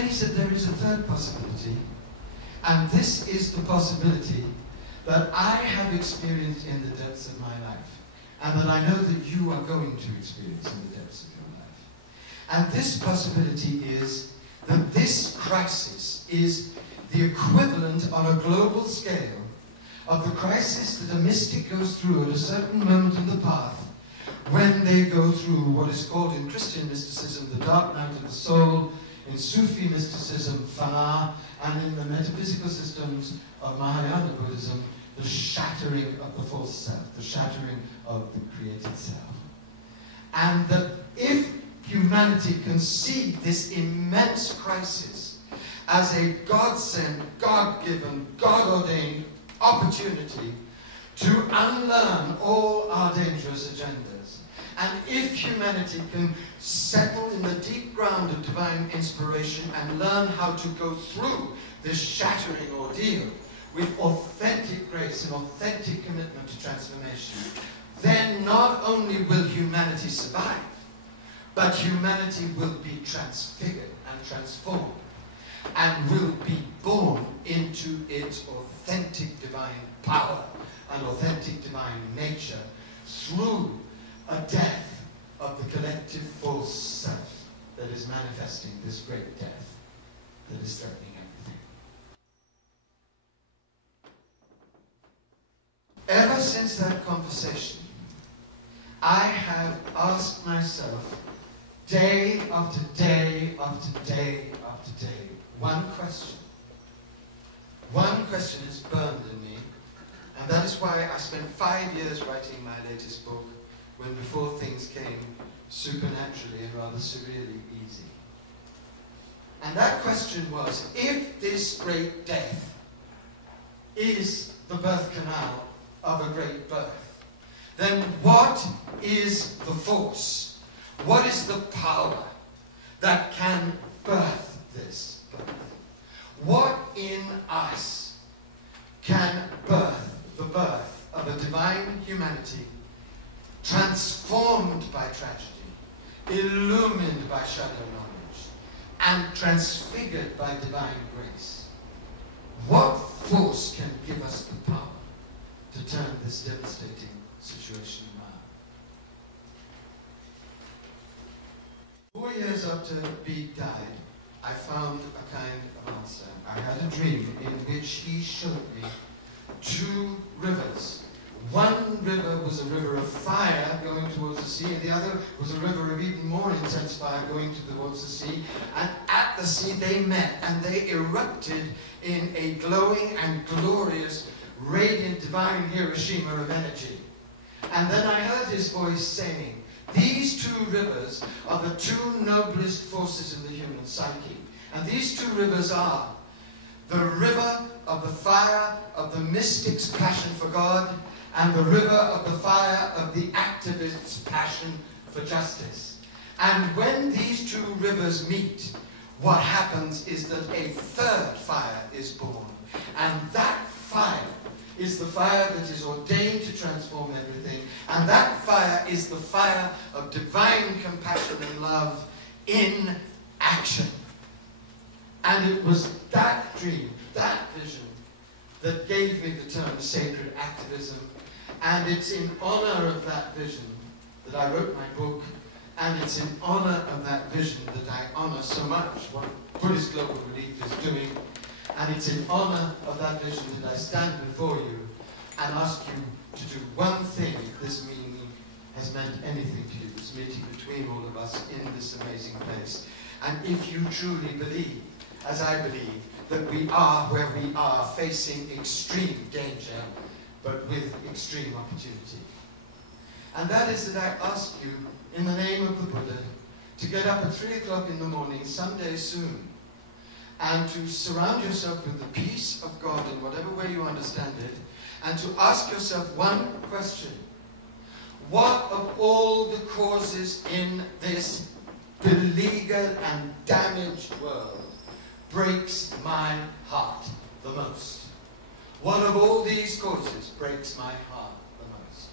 then he said there is a third possibility, and this is the possibility that I have experienced in the depths of my life, and that I know that you are going to experience in the depths of your life. And this possibility is that this crisis is the equivalent on a global scale of the crisis that a mystic goes through at a certain moment in the path when they go through what is called in Christian mysticism the dark night of the soul, in Sufi mysticism fana, and in the metaphysical systems of Mahayana Buddhism the shattering of the false self, the shattering of the created self. And that if humanity can see this immense crisis as a God-sent, God-given, God-ordained opportunity to unlearn all our dangerous agendas, and if humanity can settle in the deep ground of divine inspiration and learn how to go through this shattering ordeal with authentic grace and authentic commitment to transformation, then not only will humanity survive, but humanity will be transfigured and transformed and will be born into its authentic divine power and authentic divine nature through a death of the collective false self that is manifesting this great death that is threatening everything. Ever since that conversation, I have asked myself day after day after day after day one question. One question is burned in me, and that is why I spent 5 years writing my latest book, when before things came supernaturally and rather surreally easy. And that question was, if this great death is the birth canal of a great birth, then what is the force? What is the power that can birth this birth? What in us can birth the birth of a divine humanity transformed by tragedy, illumined by shadow knowledge, and transfigured by divine grace? What force can give us the power to turn this devastating situation around? 4 years after Bede died, I found a kind of answer. I had a dream in which he showed me 2 rivers. One river was a river of fire going towards the sea, and the other was a river of even more intense fire going towards the sea. And at the sea they met, and they erupted in a glowing and glorious, radiant, divine Hiroshima of energy. And then I heard his voice saying, these 2 rivers are the 2 noblest forces in the human psyche. And these 2 rivers are the river of the fire of the mystic's passion for God, and the river of the fire of the activist's passion for justice. And when these 2 rivers meet, what happens is that a 3rd fire is born. And that fire is the fire that is ordained to transform everything. And that fire is the fire of divine compassion and love in action. And it was that dream, that vision, that gave me the term sacred activism. And it's in honor of that vision that I wrote my book, and it's in honor of that vision that I honor so much what Buddhist Global Relief is doing, and it's in honor of that vision that I stand before you and ask you to do one thing if this meeting has meant anything to you, this meeting between all of us in this amazing place. And if you truly believe, as I believe, that we are where we are, facing extreme danger, but with extreme opportunity. And that is that I ask you, in the name of the Buddha, to get up at 3 o'clock in the morning, someday soon, and to surround yourself with the peace of God in whatever way you understand it, and to ask yourself one question. What of all the causes in this beleaguered and damaged world breaks my heart the most? One of all these causes breaks my heart the most.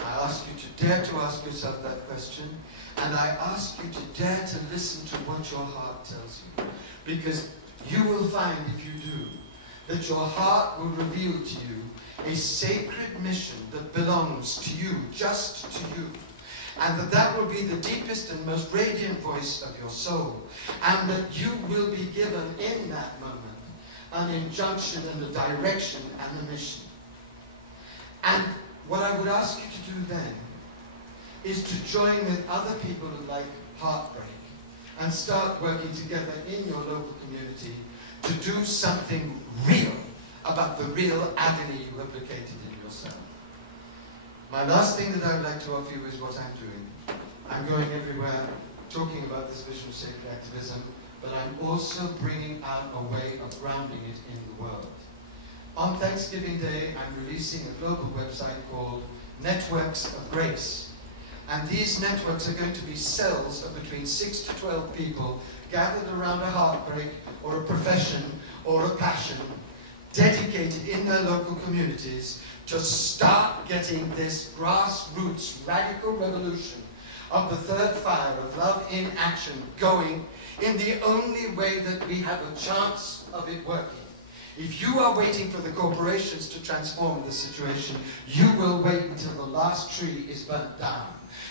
I ask you to dare to ask yourself that question, And I ask you to dare to listen to what your heart tells you. Because you will find, if you do, that your heart will reveal to you a sacred mission that belongs to you, just to you. And that will be the deepest and most radiant voice of your soul. And that you will be given in that moment an injunction and a direction and a mission. And what I would ask you to do then is to join with other people who like heartbreak and start working together in your local community to do something real about the real agony you have located in yourself. My last thing that I would like to offer you is what I'm doing. I'm going everywhere talking about this vision of sacred activism, but I'm also bringing out a way of grounding it in the world. On Thanksgiving Day, I'm releasing a global website called Networks of Grace. And these networks are going to be cells of between 6 to 12 people gathered around a heartbreak or a profession or a passion, dedicated in their local communities to start getting this grassroots radical revolution of the third fire of love in action going in the only way that we have a chance of it working. If you are waiting for the corporations to transform the situation, you will wait until the last tree is burnt down.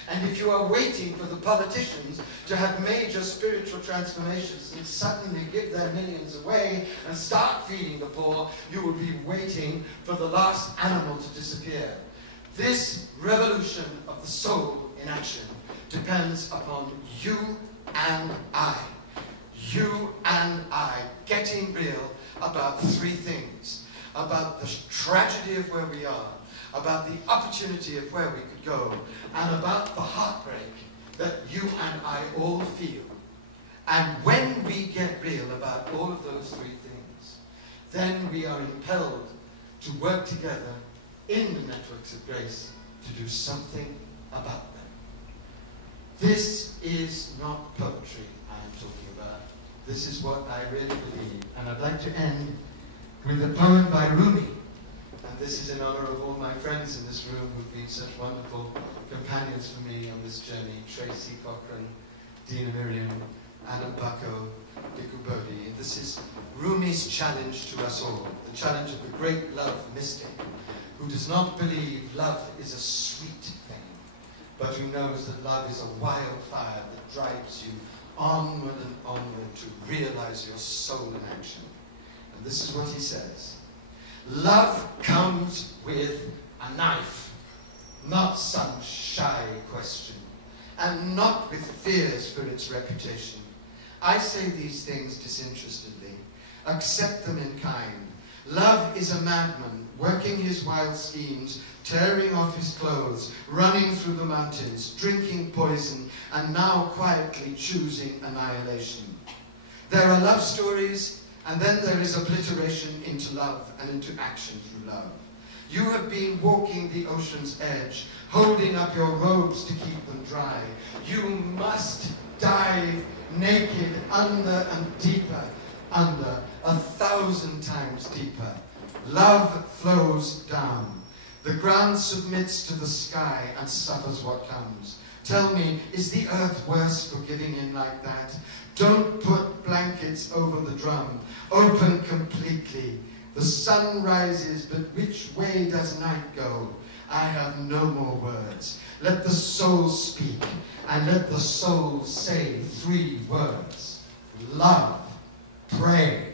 And if you are waiting for the politicians to have major spiritual transformations and suddenly give their millions away and start feeding the poor, you will be waiting for the last animal to disappear. This revolution of the soul in action depends upon you and I. You and I getting real about three things. About the tragedy of where we are, about the opportunity of where we could go, and about the heartbreak that you and I all feel. And when we get real about all of those three things, then we are impelled to work together in the networks of grace to do something about them. This is not poetry I'm talking about. This is what I really believe. And I'd like to end with a poem by Rumi. And this is in honor of all my friends in this room who've been such wonderful companions for me on this journey. Tracy Cochrane, Dina Miriam, Adam Bucko, Diku Bodhi. And this is Rumi's challenge to us all, the challenge of the great love mystic, who does not believe love is a sweet thing, but who knows that love is a wildfire that drives you onward and onward to realize your soul in action. And this is what he says. Love comes with a knife, not some shy question, and not with fears for its reputation. I say these things disinterestedly. Accept them in kind. Love is a madman, working his wild schemes, tearing off his clothes, running through the mountains, drinking poison, and now quietly choosing annihilation. There are love stories, and then there is obliteration into love and into action through love. You have been walking the ocean's edge, holding up your robes to keep them dry. You must dive naked under and deeper, under, 1,000 times deeper. Love flows down. The ground submits to the sky and suffers what comes. Tell me, is the earth worse for giving in like that? Don't put blankets over the drum. Open completely. The sun rises, but which way does night go? I have no more words. Let the soul speak, and let the soul say 3 words. Love, pray,